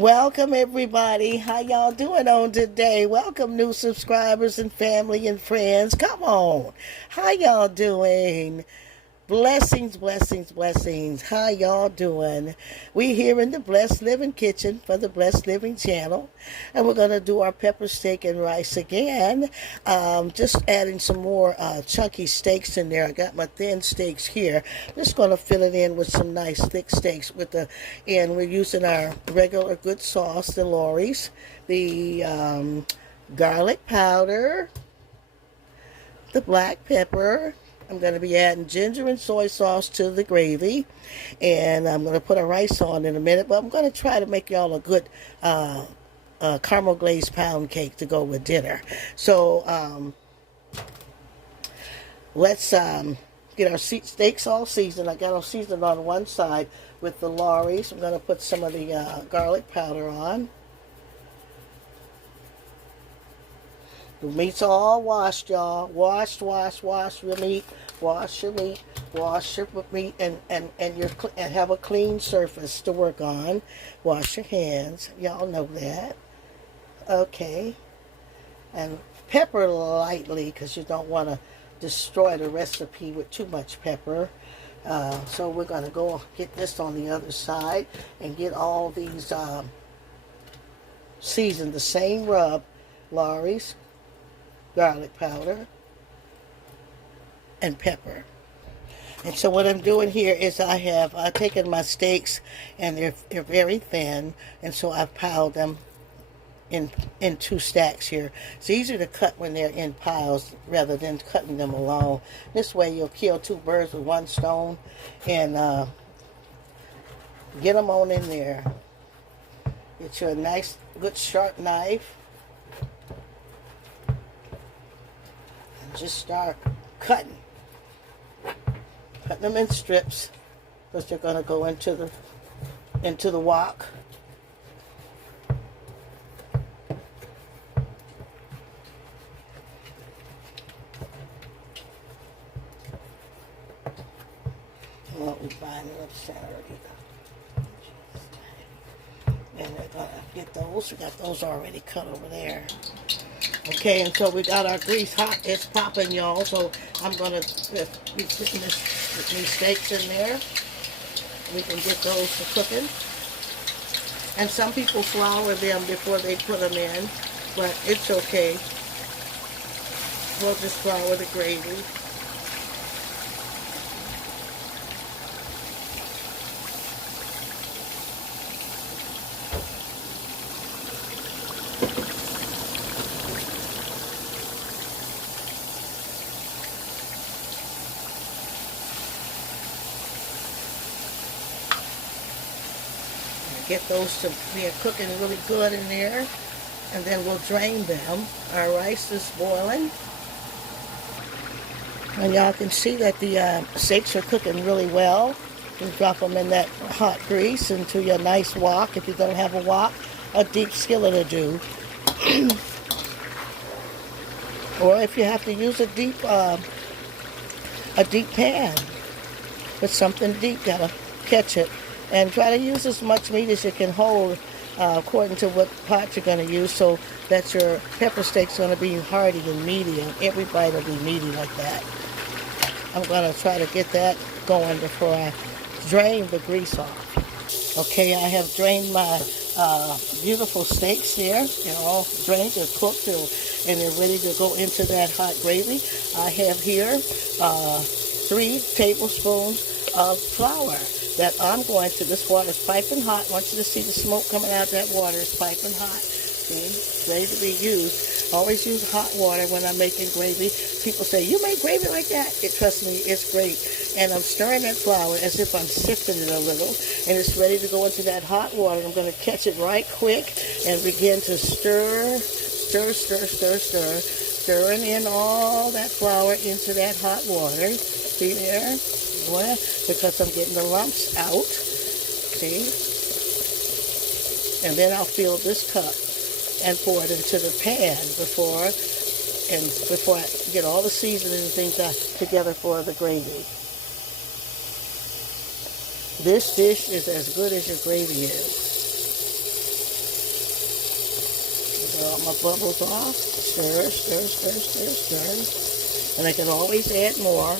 Welcome everybody. How y'all doing on today? Welcome new subscribers and family and friends. Come on. How y'all doing? Blessings, blessings, blessings. How y'all doing? We here in the Blessed Living Kitchen for the Blessed Living channel. And we're going to do our pepper steak and rice again. Just adding some more chunky steaks in there. I got my thin steaks here. Just going to fill it in with some nice thick steaks. And we're using our regular good sauce, the Lawry's, the garlic powder, the black pepper. I'm going to be adding ginger and soy sauce to the gravy, and I'm going to put a rice on in a minute, but I'm going to try to make y'all a good caramel glazed pound cake to go with dinner. So let's get our steaks all seasoned. I got them seasoned on one side with the Lawry's. I'm going to put some of the garlic powder on. The meat's all washed, y'all. Wash your meat. Wash your meat. Wash your meat and have a clean surface to work on. Wash your hands. Y'all know that. Okay. And pepper lightly because you don't want to destroy the recipe with too much pepper. So we're going to go get this on the other side and get all these seasoned the same rub. Lawry's, garlic powder, and pepper. And so what I'm doing here is I've taken my steaks, and they're very thin, and so I've piled them in two stacks here. It's easier to cut when they're in piles rather than cutting them along. This way you'll kill two birds with one stone and get them on in there. Get you a nice good sharp knife. Just start cutting them in strips because they're going to go into the wok. Well, we find it up center here. And they're going to get those. We got those already cut over there. Okay, and so we got our grease hot. It's popping, y'all. So I'm going to be putting these steaks in there. We can get those to cooking. And some people flour them before they put them in, but it's okay. We'll just flour the gravy. Get those to be cooking really good in there, and then we'll drain them. Our rice is boiling, and y'all can see that the steaks are cooking really well. You drop them in that hot grease into your nice wok. If you don't have a wok, a deep skillet will do. Or if you have to use a deep pan with something deep, gotta catch it. And try to use as much meat as you can hold according to what pot you're going to use, so that your pepper steak's going to be hearty and meaty, and every bite will be meaty like that. I'm going to try to get that going before I drain the grease off. Okay, I have drained my beautiful steaks here. They're all drained, they're cooked, and they're ready to go into that hot gravy. I have here 3 tablespoons of flour that I'm going to, this water is piping hot. I want you to see the smoke coming out of that water. It's piping hot. See? Ready to be used. Always use hot water when I'm making gravy. People say, you make gravy like that? Trust me, it's great. And I'm stirring that flour as if I'm sifting it a little. And it's ready to go into that hot water. I'm going to catch it right quick and begin to stir, stirring in all that flour into that hot water. See there? Well, because I'm getting the lumps out. See? And then I'll fill this cup and pour it into the pan before I get all the seasoning and things together for the gravy. This dish is as good as your gravy is. Get all my bubbles off. Stir, stir, stir, stir, stir. And I can always add more.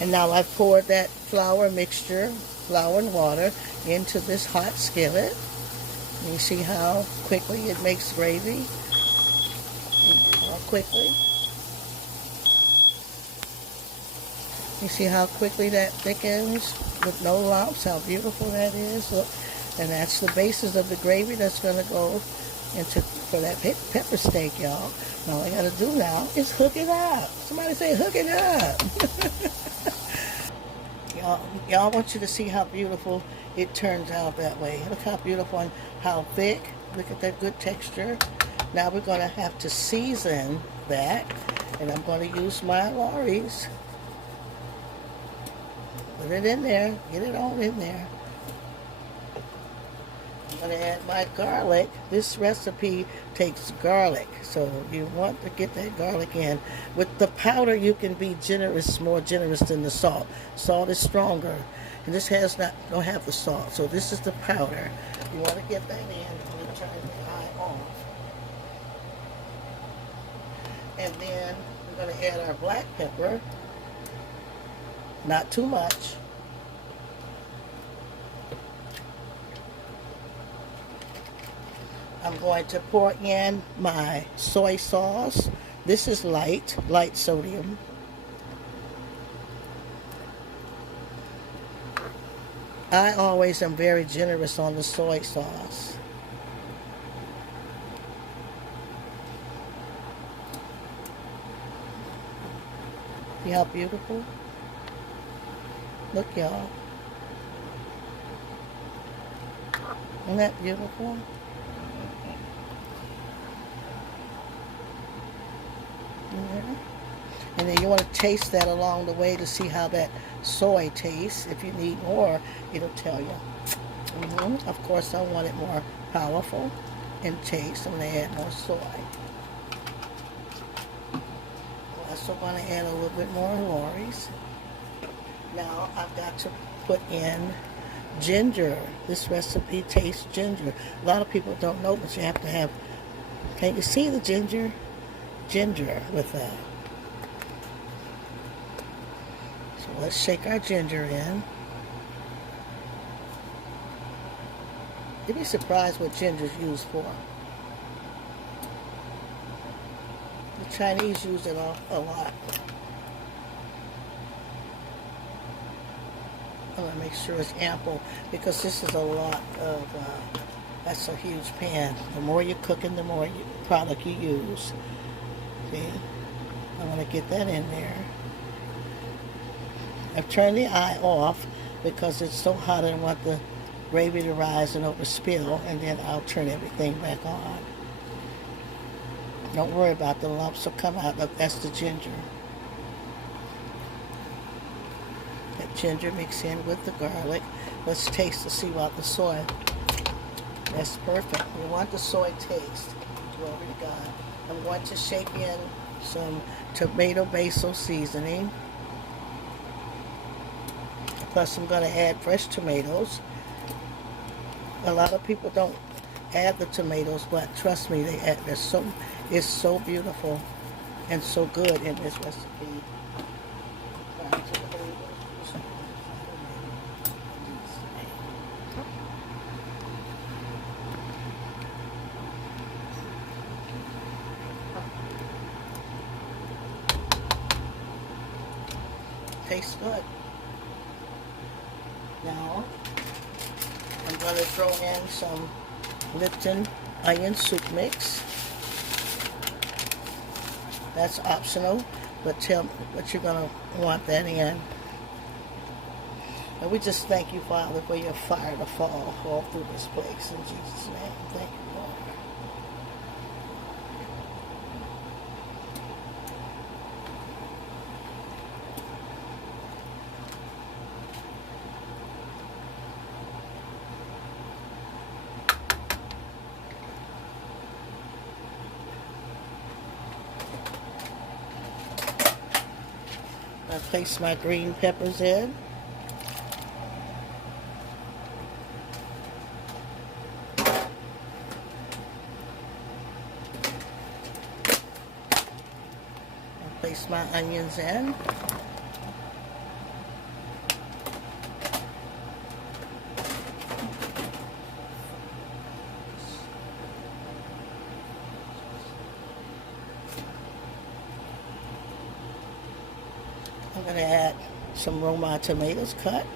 And now I've poured that flour mixture, flour and water, into this hot skillet. And you see how quickly it makes gravy? How quickly? You see how quickly that thickens with no lumps? How beautiful that is? Look. And that's the basis of the gravy that's going to go into for that pepper steak, y'all. And all I got to do now is hook it up. Somebody say, hook it up. Y'all want you to see how beautiful it turns out that way. Look how beautiful and how thick. Look at that good texture. Now we're going to have to season that. And I'm going to use my Lawry's. Put it in there. Get it all in there. I'm going to add my garlic. This recipe takes garlic, so you want to get that garlic in. With the powder, you can be generous, more generous than the salt. Salt is stronger, and this don't have the salt, so this is the powder. You want to get that in. I'm going to turn the eye off. And then we're going to add our black pepper. Not too much. I'm going to pour in my soy sauce. This is light sodium. I always am very generous on the soy sauce. See how beautiful? Look, y'all. Isn't that beautiful? And then you want to taste that along the way to see how that soy tastes. If you need more, it'll tell you. Of course, I want it more powerful in taste. I'm going to add more soy. I'm also going to add a little bit more Lawry's. Now I've got to put in ginger. This recipe tastes ginger. A lot of people don't know, but you have to have, can you see the ginger? Ginger with that. So let's shake our ginger in. You'd be surprised what ginger's used for. The Chinese use it a lot. I'm going to make sure it's ample because this is a lot of, that's a huge pan. The more you're cooking, the more product you use. See? I'm going to get that in there. I've turned the eye off because it's so hot I don't want the gravy to rise and overspill, and then I'll turn everything back on. Don't worry about the lumps will come out. Look, that's the ginger. That ginger mixed in with the garlic. Let's taste to see about the soy. That's perfect. We want the soy taste. Glory to God. I'm going to shake in some tomato basil seasoning. Plus I'm going to add fresh tomatoes. A lot of people don't add the tomatoes, but trust me, they add. It's so beautiful and so good in this recipe. Tastes good. Now, I'm going to throw in some Lipton onion soup mix. That's optional, but tell me what you're going to want that in. And we just thank you, Father, for your fire to fall all through this place. In Jesus' name, thank you, Lord. I place my green peppers in. onions in. I'm going to add some Roma tomatoes cut.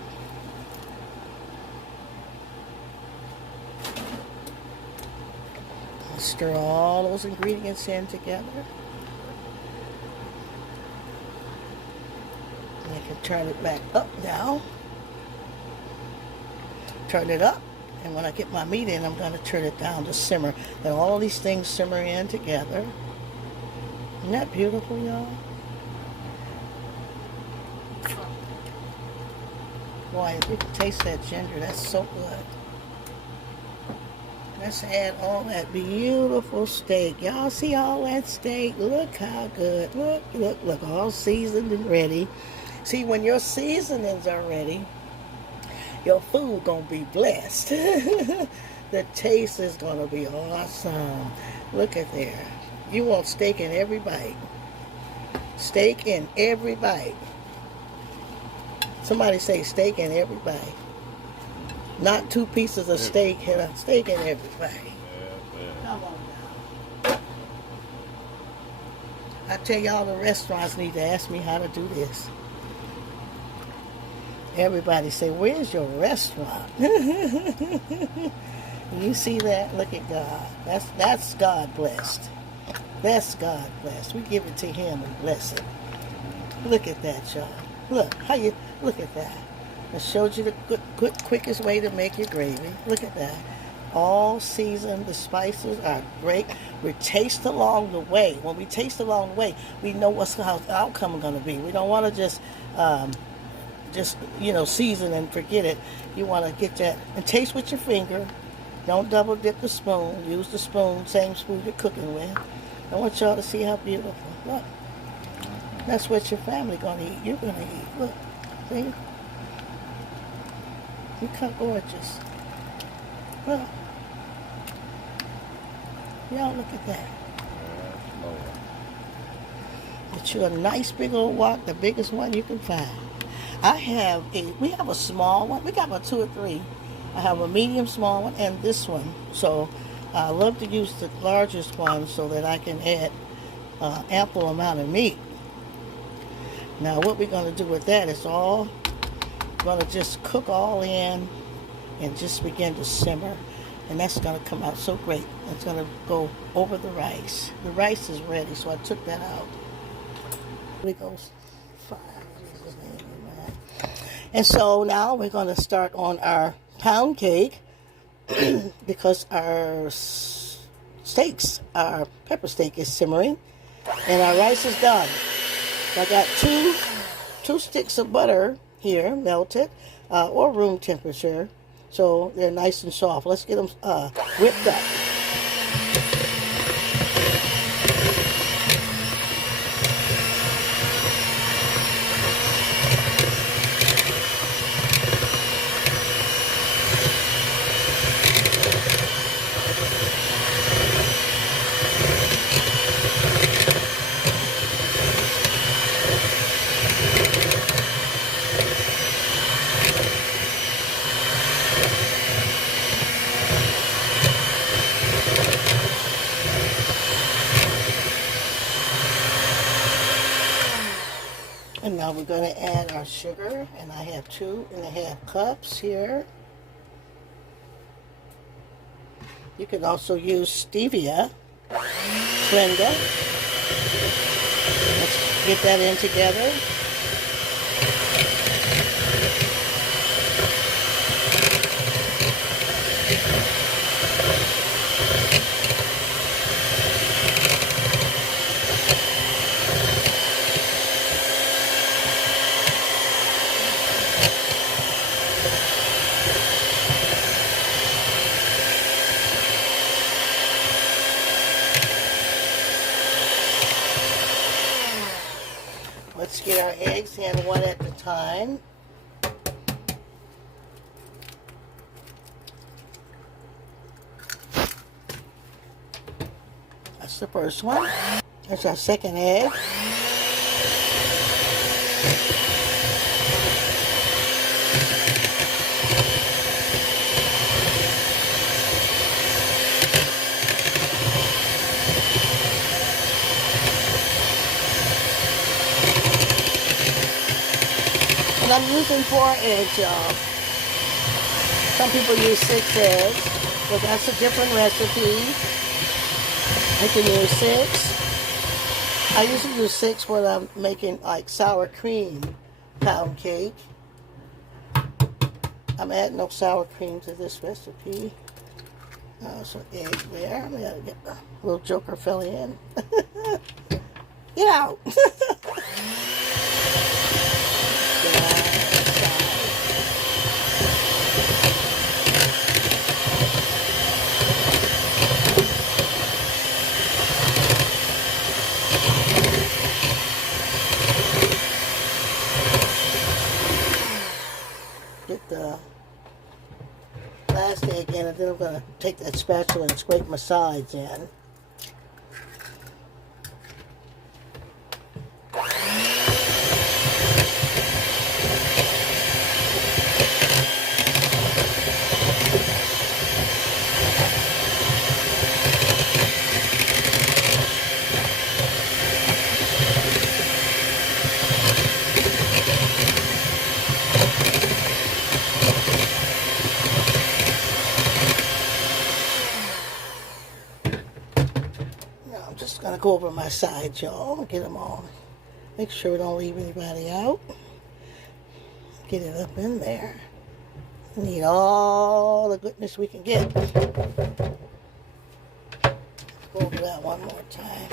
I'll stir all those ingredients in together. And I can turn it back up now. Turn it up. And when I get my meat in, I'm going to turn it down to simmer. And all these things simmer in together. Isn't that beautiful, y'all? Boy, you can taste that ginger. That's so good. Let's add all that beautiful steak. Y'all see all that steak? Look how good. Look, look, look. All seasoned and ready. See, when your seasonings are ready, your food gonna be blessed. The taste is gonna be awesome. Look at there. You want steak in every bite. Steak in every bite. Somebody say steak in every bite. Not 2 pieces of steak, and a steak in every bite. Come on now. I tell y'all, the restaurants need to ask me how to do this. Everybody say, where's your restaurant? You see that? Look at God. That's God blessed. That's God blessed. We give it to Him and bless it. Look at that, y'all. Look how you look at that. I showed you the quickest way to make your gravy. Look at that. All seasoned. The spices are great. We taste along the way. When we taste along the way, we know what's the outcome going to be. We don't want to just season and forget it. You want to get that and taste with your finger. Don't double dip the spoon. Use the spoon, same spoon you're cooking with. I want y'all to see how beautiful. Look. That's what your family going to eat. You're going to eat. Look. See? Look how gorgeous. Look. Y'all look at that. Get you a nice big old wok, the biggest one you can find. We have a small one. We got about 2 or 3. I have a medium small one and this one. So I love to use the largest one so that I can add ample amount of meat. Now what we're going to do with that is all going to just cook all in and just begin to simmer, and that's going to come out so great. It's going to go over the rice. The rice is ready, so I took that out. Here it goes. And so now we're going to start on our pound cake because our steaks, our pepper steak is simmering and our rice is done. I got two sticks of butter here, melted, or room temperature, so they're nice and soft. Let's get them whipped up. And now we're going to add our sugar, and I have 2½ cups here. You can also use stevia, Splenda. Let's get that in together. Let's get our eggs in one at a time. That's the first one. That's our second egg. using 4 eggs, y'all. Some people use 6 eggs, but that's a different recipe. I can use 6. I usually use 6 when I'm making like sour cream pound cake. I'm adding no sour cream to this recipe. Some eggs there. I'm gonna get the little joker fell in. Get out! Get the last egg in, and then I'm going to take that spatula and scrape my sides in. Just gonna go over my sides, y'all. Get them all. Make sure we don't leave anybody out. Get it up in there. We need all the goodness we can get. Let's go over that one more time.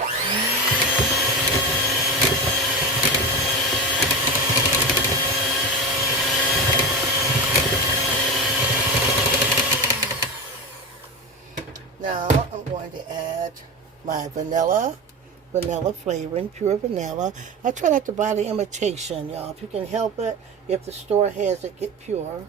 Now I'm going to add my vanilla flavoring, pure vanilla. I try not to buy the imitation, y'all. If you can help it, if the store has it, get pure.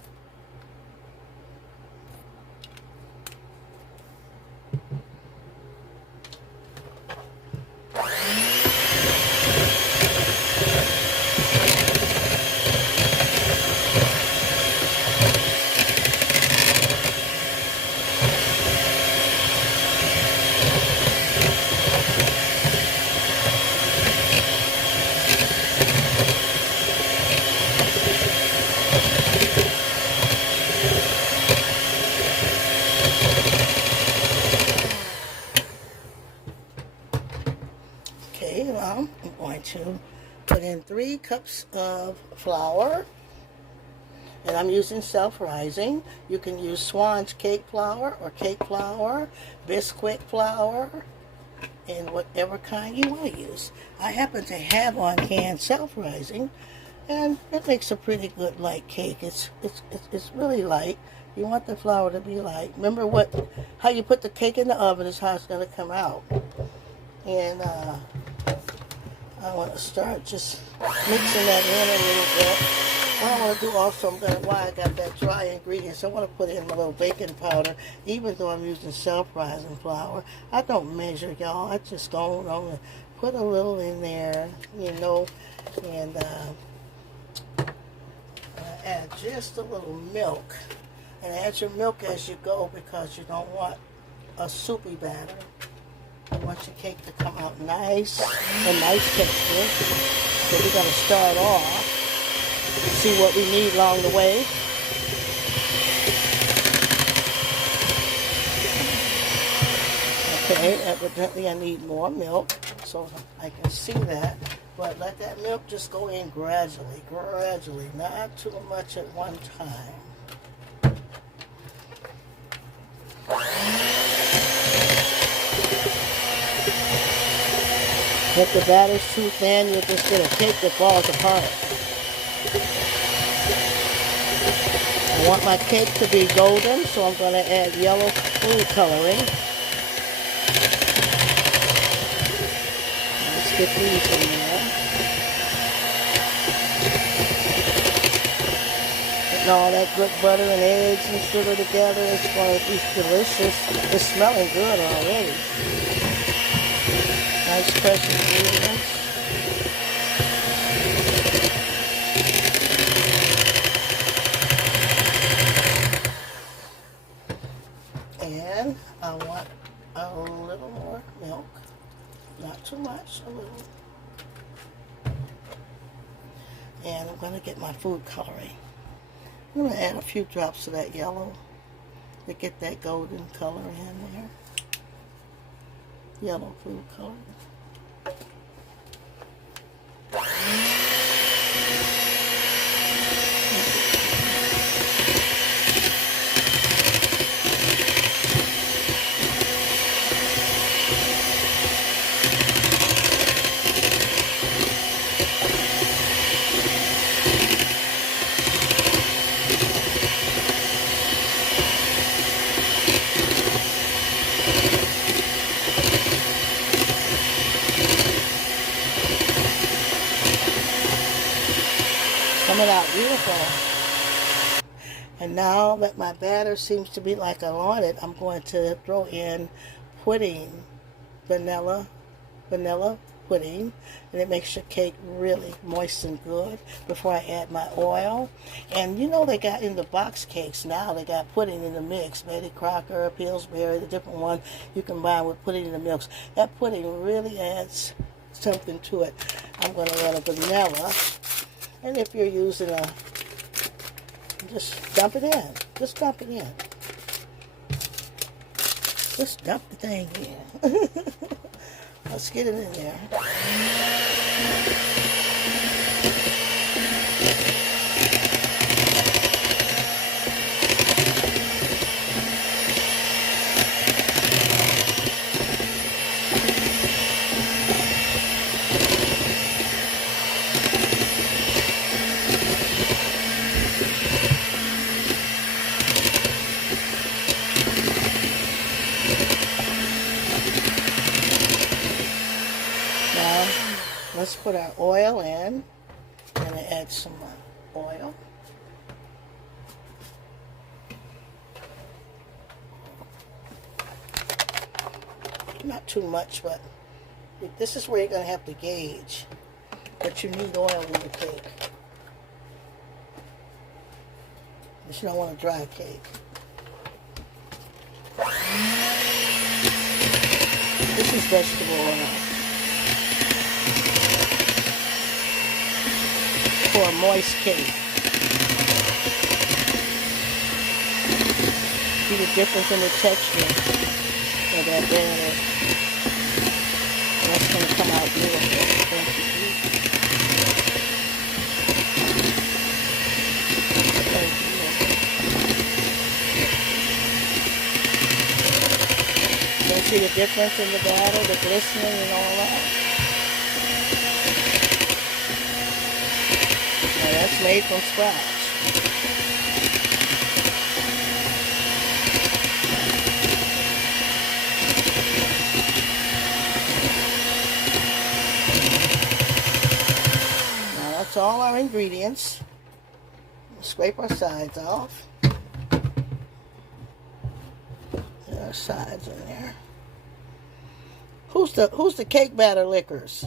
Okay, well, I'm going to put in 3 cups of flour, and I'm using self-rising. You can use Swan's cake flour or cake flour, Bisquick flour, and whatever kind you want to use. I happen to have on hand self-rising, and it makes a pretty good light cake. It's really light. You want the flour to be light. Remember how you put the cake in the oven is how it's going to come out. And I want to start just mixing that in a little bit. What I want to do also, why I got that dry ingredients, I want to put in my little baking powder, even though I'm using self-rising flour. I don't measure, y'all. I just go on and put a little in there, you know, and add just a little milk. And add your milk as you go because you don't want a soupy batter. You want your cake to come out nice, a nice texture. So we're going to start off, see what we need along the way. Okay, evidently I need more milk, so I can see that. But let that milk just go in gradually, not too much at one time. If the batter's too thin, you'll just get a cake that falls apart. I want my cake to be golden, so I'm going to add yellow food coloring. Let's get these in there. Putting all that good butter and eggs and sugar together, it's going to be delicious. It's smelling good already. Nice fresh ingredients. And I want a little more milk. Not too much, a little. And I'm going to get my food coloring. I'm going to add a few drops of that yellow to get that golden color in there. Yellow food coloring. Coming out beautiful. And now that my batter seems to be like I want it, I'm going to throw in pudding, vanilla pudding, and it makes your cake really moist and good before I add my oil. And you know they got in the box cakes now, they got pudding in the mix. Betty Crocker, Pillsbury, the different one you can buy with pudding in the mix. That pudding really adds something to it. I'm going to run a vanilla. And if you're using just dump it in. Just dump it in. Just dump the thing in. Let's get it in there. Now, let's put our oil in. I'm going to add some oil. Not too much, but this is where you're going to have to gauge. But you need oil in the cake. But you don't want a dry cake. This is vegetable oil. For a moist cake. See the difference in the texture of that batter. That's going to come out beautiful. Thank you. See the difference in the batter, the glistening and all that? Now that's made from scratch. Now that's all our ingredients. We'll scrape our sides off. There are sides in there. Who's the cake batter lickers?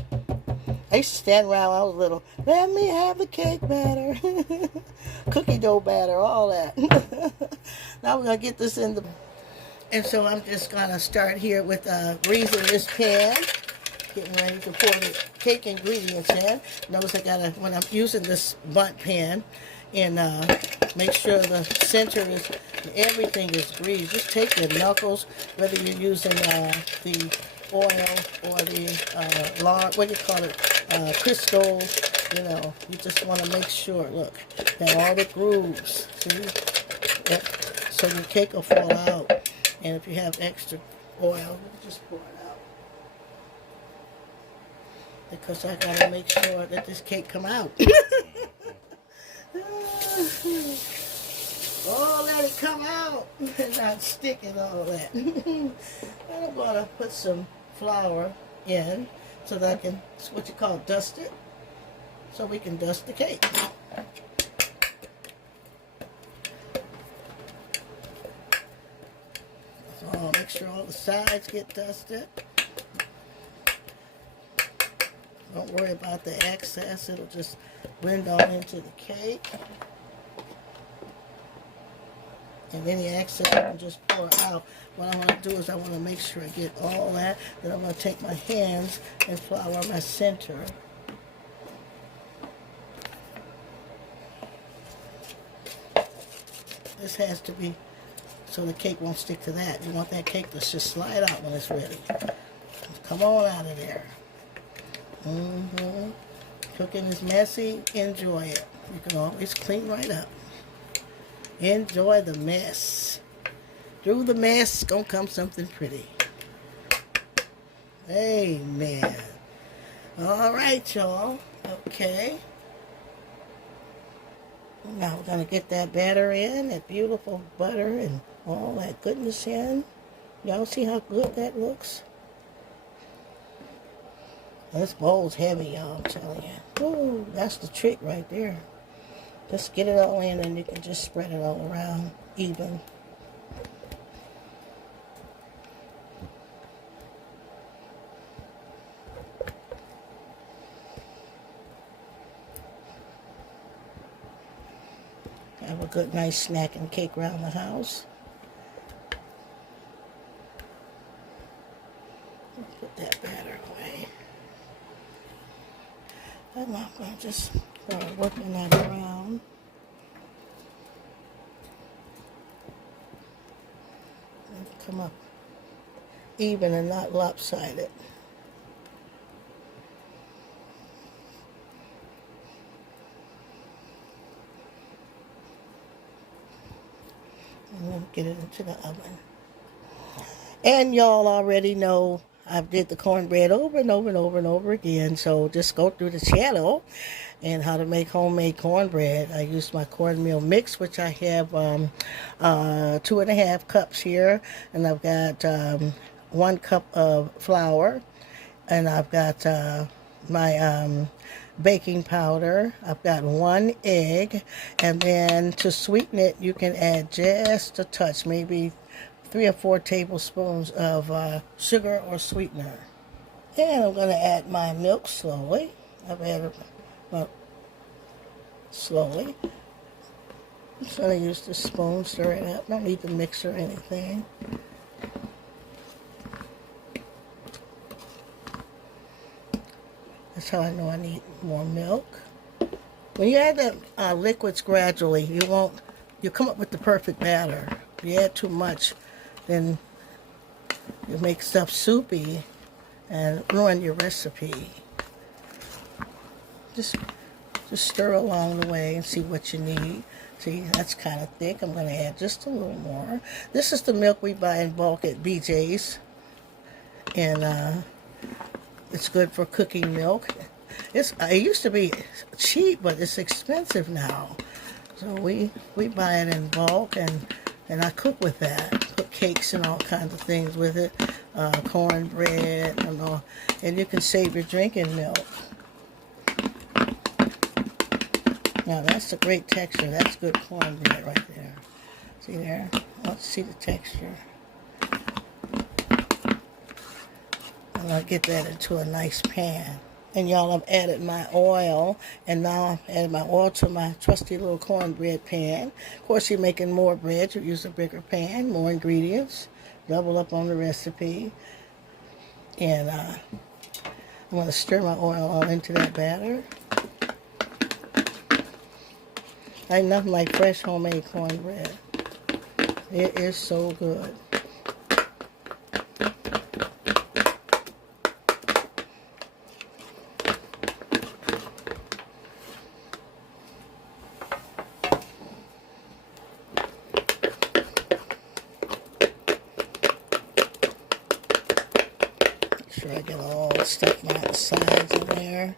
I used to stand around when I was little. Let me have the cake batter. Cookie dough batter, all that. Now we're going to get this in the... And so I'm just going to start here with greasing this pan. Getting ready to pour the cake ingredients in. Notice I got to, when I'm using this bundt pan, and make sure the center is, everything is greased. Just take your knuckles, whether you're using the oil or the lard, what do you call it, Crisco, you know, you just want to make sure, look, that all the grooves, see, so your cake will fall out. And if you have extra oil, just pour it out. Because I got to make sure that this cake come out. Oh, let it come out and not stick and all that. And I'm going to put some flour in so that I can, what you call, dust it. So we can dust the cake. So I'll make sure all the sides get dusted. Don't worry about the excess. It'll just blend on into the cake. And any excess I can just pour out. What I want to do is I want to make sure I get all that. Then I'm going to take my hands and flour my center. This has to be so the cake won't stick to that. You want that cake to just slide out when it's ready. Come on out of there. Cooking is messy. Enjoy it. You can always clean right up. Enjoy the mess. Through the mess, gonna come something pretty. Amen. All right, y'all. Okay. Now we're going to get that batter in, that beautiful butter and all that goodness in. Y'all see how good that looks? This bowl's heavy, y'all, I'm telling you. Ooh, that's the trick right there. Just get it all in and you can just spread it all around even. Have a good, nice snack and cake around the house. Put that batter away. And I'm going to just start working that around. And come up even and not lopsided. And then get it into the oven. And y'all already know I've did the cornbread over and over and over and over again. So just go through the channel and how to make homemade cornbread. I used my cornmeal mix, which I have 2.5 cups here. And I've got 1 cup of flour. And I've got my baking powder. I've got 1 egg, and then to sweeten it you can add just a touch, maybe 3 or 4 tablespoons of sugar or sweetener. And I'm going to add my milk slowly. I've added slowly. I'm just going to use the spoon, stir it up. Don't need the mixer or anything. That's how I know I need more milk. When you add the liquids gradually, you'll come up with the perfect batter. If you add too much, then you make stuff soupy and ruin your recipe. Just stir along the way and see what you need. See, that's kind of thick. I'm going to add just a little more. This is the milk we buy in bulk at BJ's. And it's good for cooking milk. It used to be cheap, but it's expensive now. So we buy it in bulk, and I cook with that. Cook cakes and all kinds of things with it. Cornbread and all. And you can save your drinking milk. Now that's a great texture. That's good cornbread right there. See there? Let's see the texture. And I'll get that into a nice pan. And y'all, I've added my oil, and now I've added my oil to my trusty little cornbread pan. Of course, you're making more bread, you use a bigger pan, more ingredients, double up on the recipe. And I'm going to stir my oil all into that batter. Ain't nothing like fresh homemade cornbread. It is so good. Make sure I get all the stuff on the sides in there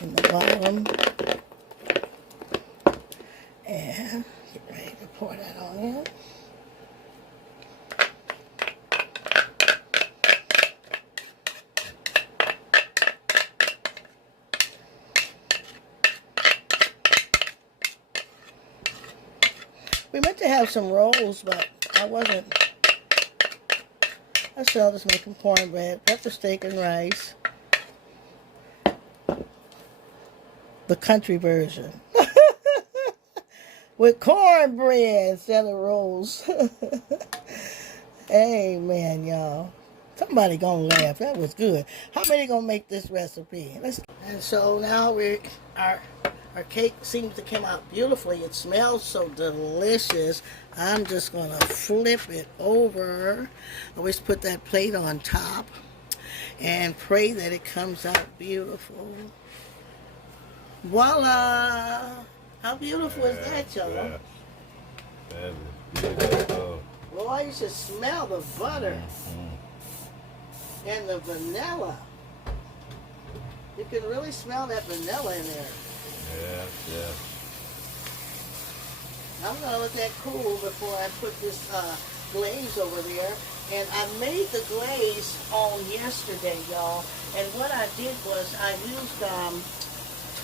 and the bottom. And get ready to pour that on in. We meant to have some rolls, but I wasn't. I said I'll just make some cornbread, pepper steak and rice. The country version. With cornbread instead of rolls. Amen, y'all. Somebody gonna laugh. That was good. How many gonna make this recipe? And so now we are Our cake seems to come out beautifully. It smells so delicious. I'm just going to flip it over. I always put that plate on top and pray that it comes out beautiful. Voila! How beautiful is that, y'all? Yeah. That is beautiful. Boy, you should smell the butter and the vanilla. You can really smell that vanilla in there. Yeah, yeah. I'm going to let that cool before I put this glaze over there. And I made the glaze on yesterday, y'all. And what I did was I used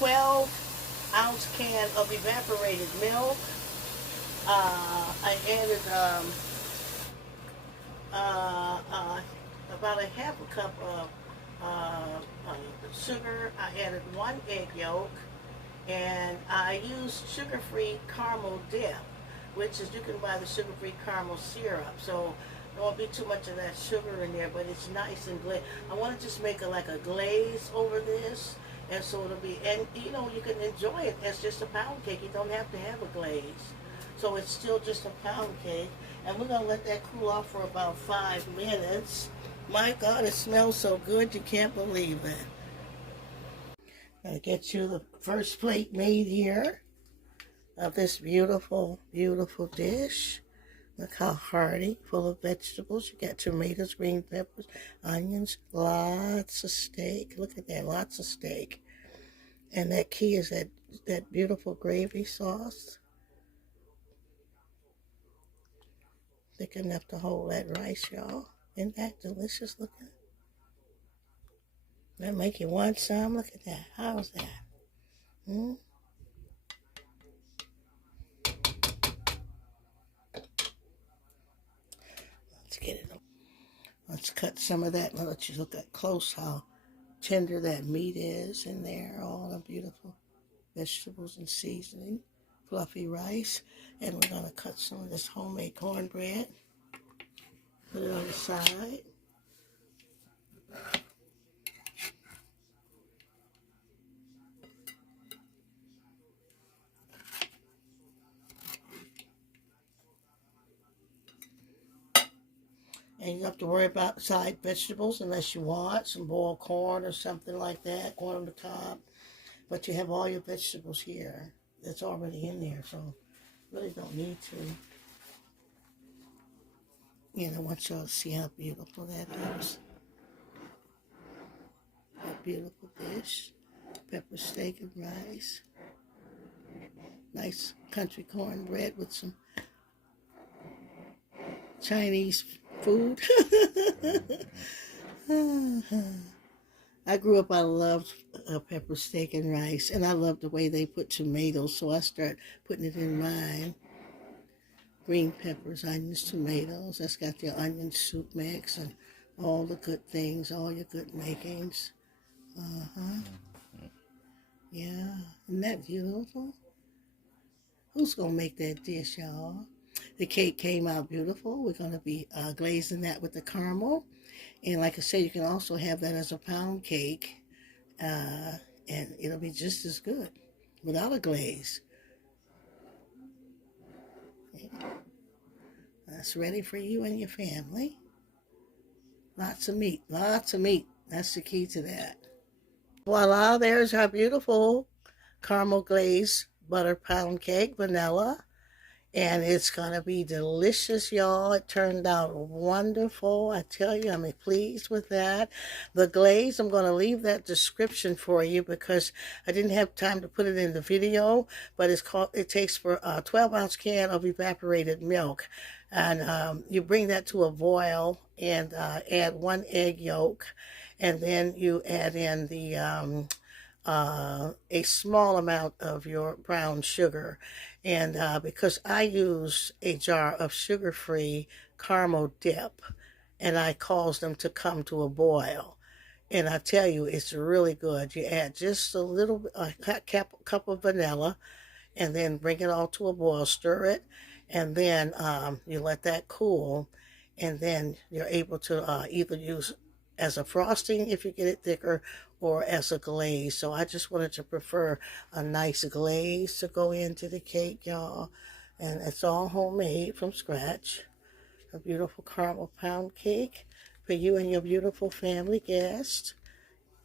12-ounce can of evaporated milk. I added about a half a cup of sugar. I added 1 egg yolk. And I used sugar-free caramel dip, which is, you can buy the sugar-free caramel syrup. So there won't be too much of that sugar in there, but it's nice and glazed. I want to just make like a glaze over this, and so it'll be, and you know, you can enjoy it as just a pound cake. You don't have to have a glaze. So it's still just a pound cake. And we're going to let that cool off for about 5 minutes. My God, it smells so good, you can't believe it. I'll get you the first plate made here of this beautiful, beautiful dish. Look how hearty, full of vegetables. You got tomatoes, green peppers, onions, lots of steak. Look at that, lots of steak. And that key is that beautiful gravy sauce. Thick enough to hold that rice, y'all. Isn't that delicious looking? That make you want some? Look at that. How's that? Let's get it. Let's cut some of that and let you look at close how tender that meat is in there. All the beautiful vegetables and seasoning. Fluffy rice. And we're going to cut some of this homemade cornbread. Put it on the side. And you don't have to worry about side vegetables unless you want some boiled corn or something like that, corn on the top. But you have all your vegetables here that's already in there, so really don't need to. You know, I want y'all to see how beautiful that is. A beautiful dish. Pepper steak and rice. Nice country cornbread with some Chinese food. I grew up, I loved pepper steak and rice, and I love the way they put tomatoes, so I started putting it in mine. Green peppers, onions, tomatoes. That's got your onion soup mix and all the good things, all your good makings. Yeah, isn't that beautiful? Who's going to make that dish, y'all? The cake came out beautiful. We're going to be glazing that with the caramel. And like I said, you can also have that as a pound cake. And it'll be just as good without a glaze. That's ready for you and your family. Lots of meat, lots of meat. That's the key to that. Voila, there's our beautiful caramel glazed butter pound cake, vanilla. And it's going to be delicious, y'all. It turned out wonderful. I tell you, I'm pleased with that. The glaze, I'm going to leave that description for you because I didn't have time to put it in the video. But it takes for a 12-ounce can of evaporated milk. And you bring that to a boil and add 1 egg yolk. And then you add in the a small amount of your brown sugar. And because I use a jar of sugar-free caramel dip, and I cause them to come to a boil. And I tell you, it's really good. You add just a little cup of vanilla, and then bring it all to a boil, stir it, and then you let that cool, and then you're able to either use as a frosting if you get it thicker, or as a glaze. So I just wanted to prefer a nice glaze to go into the cake, y'all. And it's all homemade from scratch. A beautiful caramel pound cake for you and your beautiful family guests.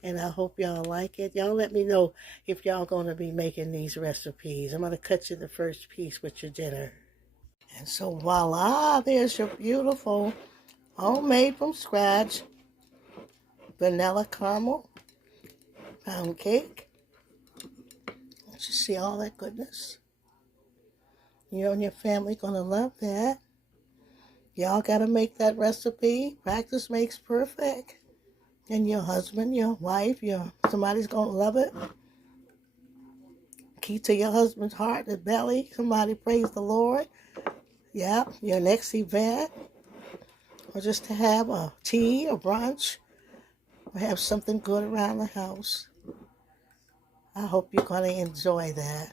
And I hope y'all like it. Y'all let me know if y'all going to be making these recipes. I'm going to cut you the first piece with your dinner. And so voila, there's your beautiful homemade from scratch vanilla caramel pound cake. Don't you see all that goodness? You and your family going to love that. Y'all got to make that recipe. Practice makes perfect. And your husband, your wife, somebody's going to love it. Key to your husband's heart, his belly. Somebody praise the Lord. Yeah, your next event. Or just to have a tea or brunch. Or have something good around the house. I hope you're going to enjoy that.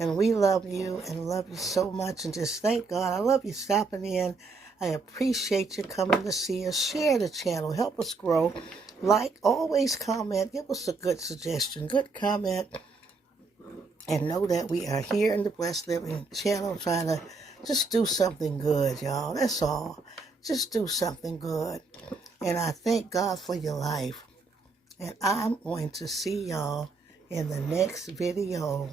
And we love you and love you so much. And just thank God. I love you stopping in. I appreciate you coming to see us. Share the channel. Help us grow. Like, always comment. Give us a good suggestion. Good comment. And know that we are here in the Blessed Living channel trying to just do something good, y'all. That's all. Just do something good. And I thank God for your life. And I'm going to see y'all in the next video.